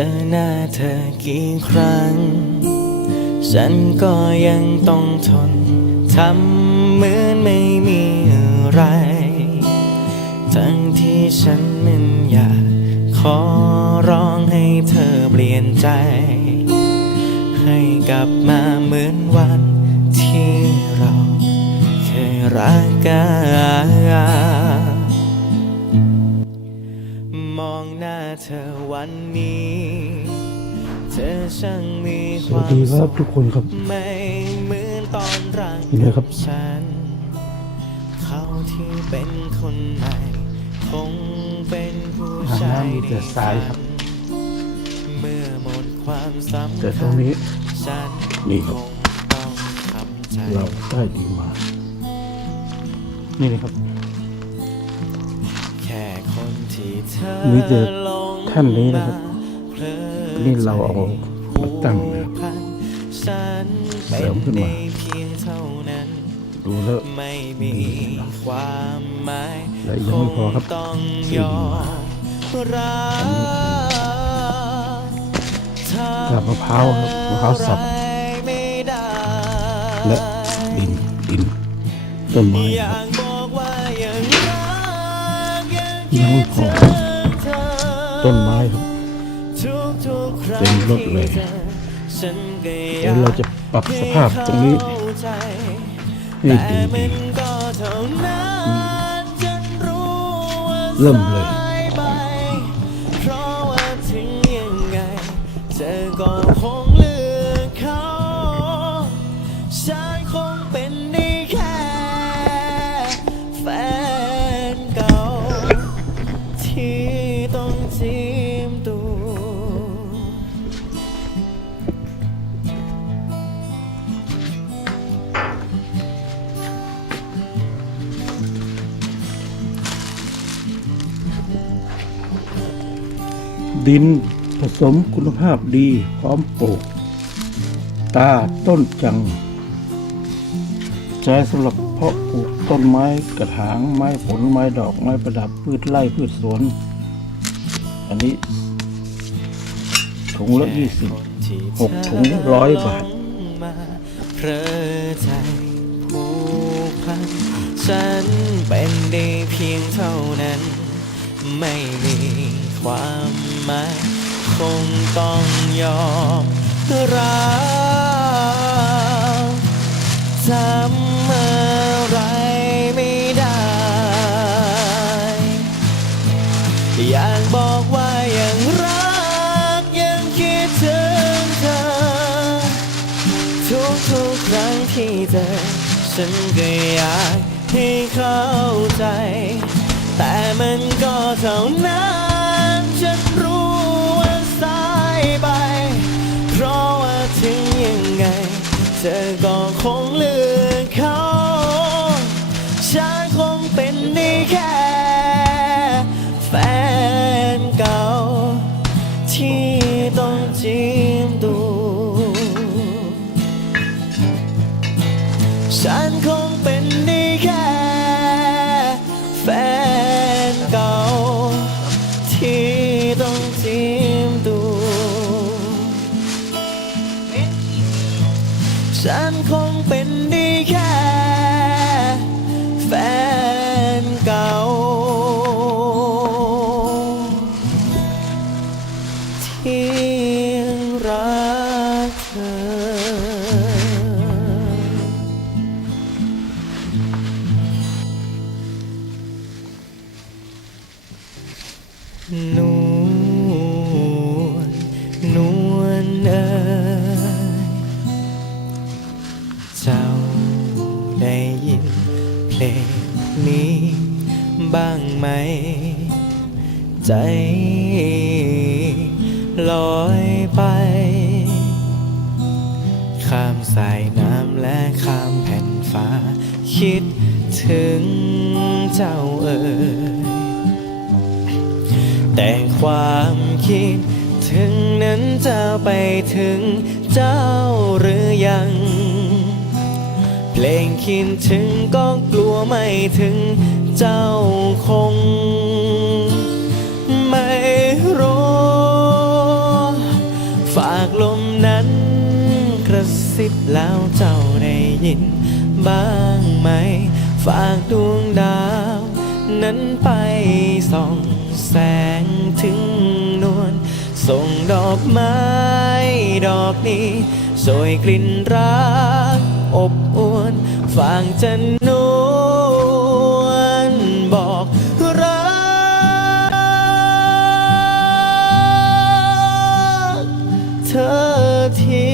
อหน้าเธอกี่ครั้ง ฉันก็ยังต้องทนทำเหมือนไม่มีอะไร ทั้งที่ฉันนั้นอยากขอร้องให้เธอเปลี่ยนใจ ให้กลับมาเหมือนวันที่เราเคยรักกัน เธอวันนี้ เธอช่างมีสควาวัสมดีคสุรับขทุกคนครับไม่เหมือนตอนรักเห็นไหมครับฉัน เขาที่เป็นคนใหม่คงเป็นผู้ชายมีแต่ทรายครับเมื่อหมดความสำแต่ตรคังญนี้ฉันนี่ครับคงต้องทำใจเราได้ดีมา นี่นะครับ แค่คนที่เธอมีแต่ลง แท่นนี้นะครับเพลินี่เราเอามาตั้งนะครับผูกพันฉันเสริมขึ้นมาเป็ได้เพียงเท่านั้นดูแล้วไม่มีความหมายและยังไม่พอครับงต้องยอมรักกาบมะพร้าวครับมะพร้าวสับทำอะไรไม่ได้และดินดินต้นไม้อคยารับกบอกว่ายังรักยังยังไม่พอคิดถึงเธอ ต้นไม้ครับเต็มรถเลยเดี๋ยวเราจะปรับสภาพตรงนี้ให้ดีเริ่มเลย ดินผสมคุณภาพดีพร้อมปลูก ตาต้นจัง ใช้สำหรับเพาะปลูกต้นไม้กระถางไม้ผลไม้ดอกไม้ประดับพืชไร่พืชสวน อันนี้ถุงละยี่สิบหกถุงร้อยบาทเพลอใจผูกพันฉันเป็นได้เพียงเท่านั้น ไม่มี ความหมายคงต้องยอมรับทำอะไรไม่ได้ อยากบอกว่ายังรักยังคิดถึงเธอ ทุกทุกครั้งที่เจอฉันก็อยากให้เข้าใจ แต่มันก็เท่านั้น เฟนเก่า ที่รักเธอนวลนวลเอ่ยเจ้าได้ยิน ลงนี้บ้างไหม ใจลอยไป ข้ามสายน้ำและข้ามแผ่นฟ้า คิดถึงเจ้าเอ่ยแต่ความคิดถึงนั้นจะไปถึงเจ้าหรือยัง ลงคิดถึงก็กลัวไม่ถึงเจ้าคง ไม่รู้ฝากลมนั้นกระซิบแล้วเจ้าได้ยินบ้างไหม ฝากดวงดาว นั้นไปส่องแสงถึงนวลส่งดอกไม้ดอกนี้ โชยกลิ่นรัก อบอวนฝางจันนวลบอกรักเธอที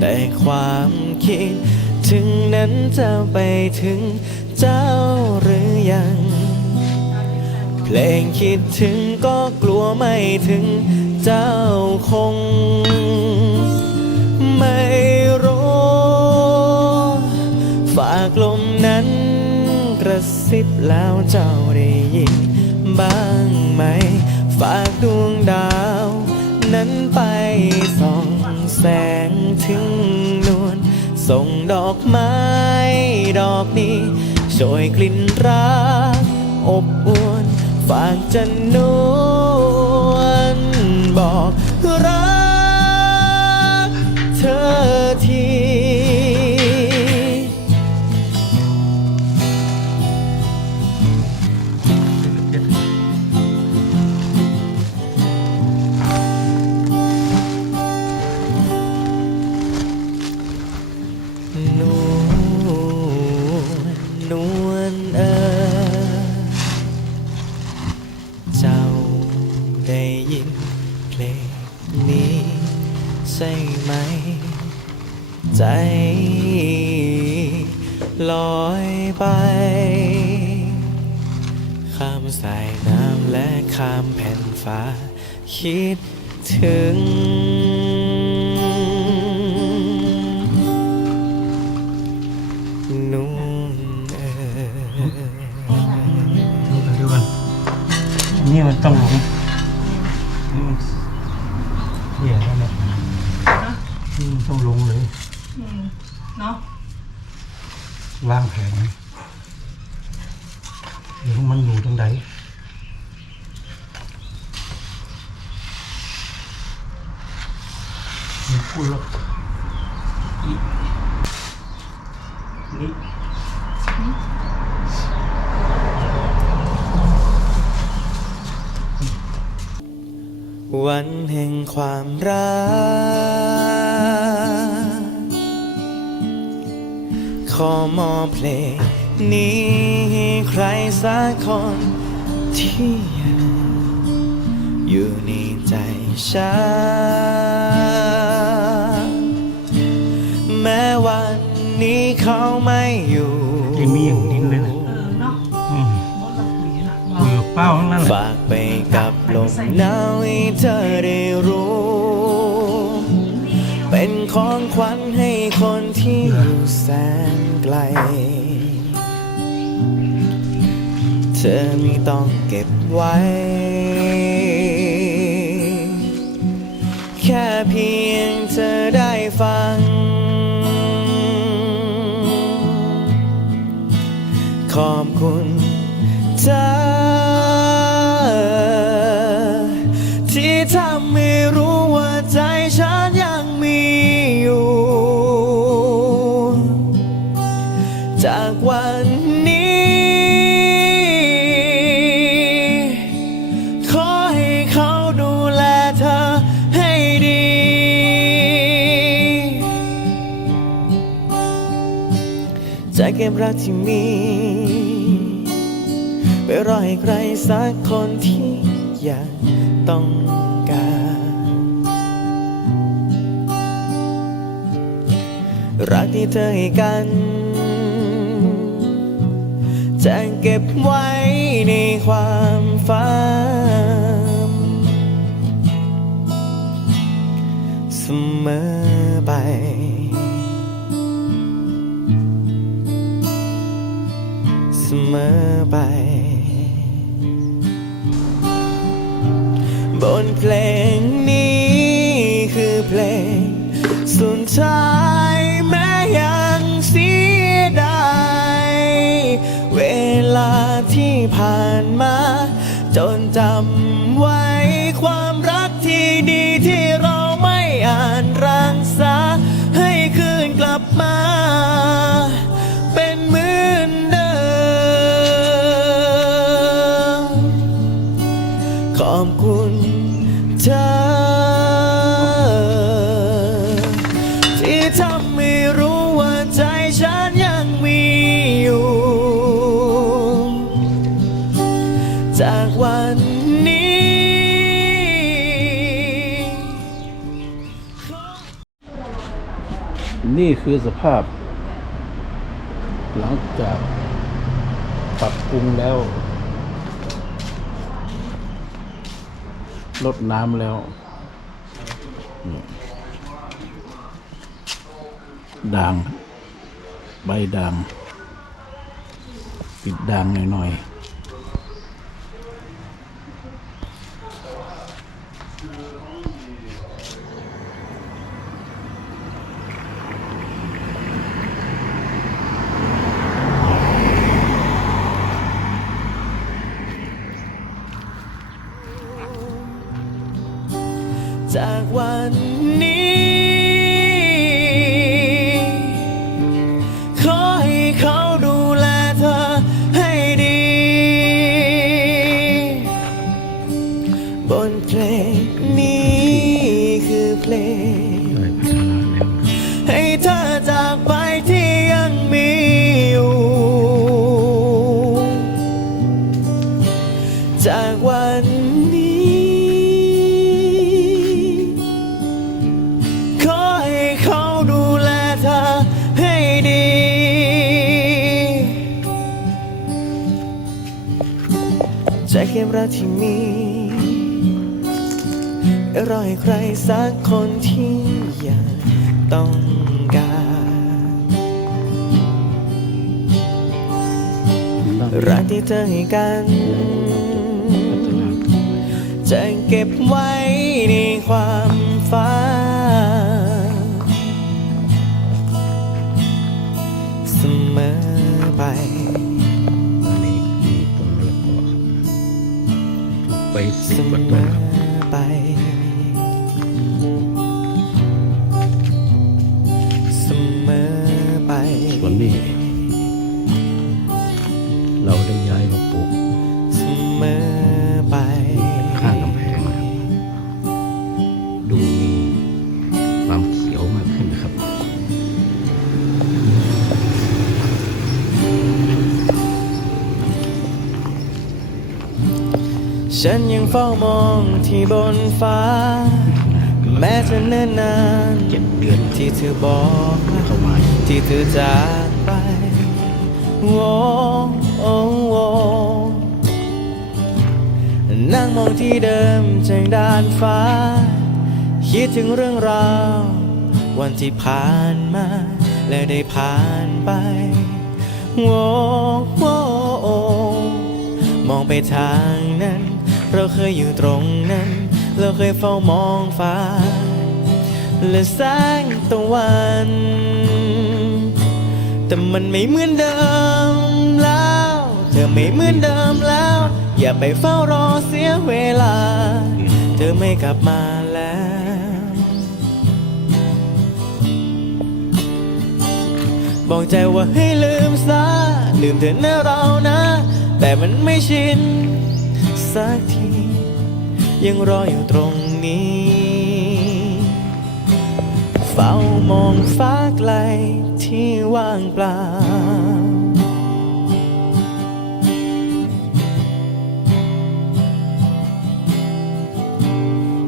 แต่ความคิด ถึงนั้นจะไปถึงเจ้าหรือยัง ลงคิดถึงก็กลัวไม่ถึงเจ้าคง ไม่รู้ฝากลมนั้นกระซิบแล้วเจ้าได้ยินบ้างไหม ฝากดวงดาว นั้นไปส่องแสงถึงนวลส่งดอกไม้ดอกนี้โชยกลิ่นรักอบอวน ฝากจันนวลบอกรักเธอทีามสายน้ำและข้ามแผ่นฟ้า คิดถึง นุ่นเออดูกันนี่มันต้องลงนี่มันเหี้ยแล้วเนี่ยนี่มันต้องลงเลย อืมเนาะวางแผนเดี๋ยวมัน อยู่ตรงไหนมันพูดแล้วอีนี่วันแห่งความรัก ขอมอบเพลง นี้ให้ใครสักคนที่ยังอยู่ในใจฉันแม้วันนี้เขาไม่อยู่ยังมีอย่างดิ้นเลยนะเออเนาะอืมมดละคุยนะคุยกับเป้าทั้งนั้นแหละฝากไปกับลมหนาวให้เธอได้รู้ เป็นของขวัญให้คนที่อยู่แสนไกลเธอไม่ต้องเก็บไว้ แค่เพียงเธอได้ฟัง ขอบคุณเธอ รักที่มี ไปรอให้ใครสักคนที่อยากต้องการรักที่เธอให้กันจะเก็บไว้ในความฝันเสมอ มอไป บนเพลงนี้คือเพลง สุดท้แม้ยังเสียดายเวลาที่ผ่านมา สภาพ หลังจากปรับปรุงแล้ว ลดน้ำแล้วด่าง ใบด่าง ปิดด่างหน่อยๆ วันนี้ จากเกมรักที่มีรอให้ใครสักคนที่อยากต้องการรักที่เธอให้กัน จะเก็บไว้ในความฝัน ไปเสสิบกว่ามต้นอครับ ไป เสมอไป ส่วนนี้ ฉันยังเฝ้ามองที่บนฟ้า แม้จะเนิ่นนานเจ็ดเดือนที่เธอบอกที่เธอจากไปโว้โอ้โวนั่งมองที่เดิมจากด้านฟ้า คิดถึงเรื่องราว วันที่ผ่านมา และได้ผ่านไปโว้โว้โอ้มองไปทางนั้น เราเคยอยู่ตรงนั้น เราเคยเฝ้ามองฟ้า และแสงตะวัน แต่มันไม่เหมือนเดิมแล้ว เธอไม่เหมือนเดิมแล้ว อย่าไปเฝ้ารอเสียเวลา เธอไม่กลับมาแล้วบอกใจว่าให้ลืมซะลืมเธอนะเรานะ แต่มันไม่ชิน สักที ยังรออยู่ตรงนี้ เฝ้ามองฟ้าไกลที่ว่างเปล่า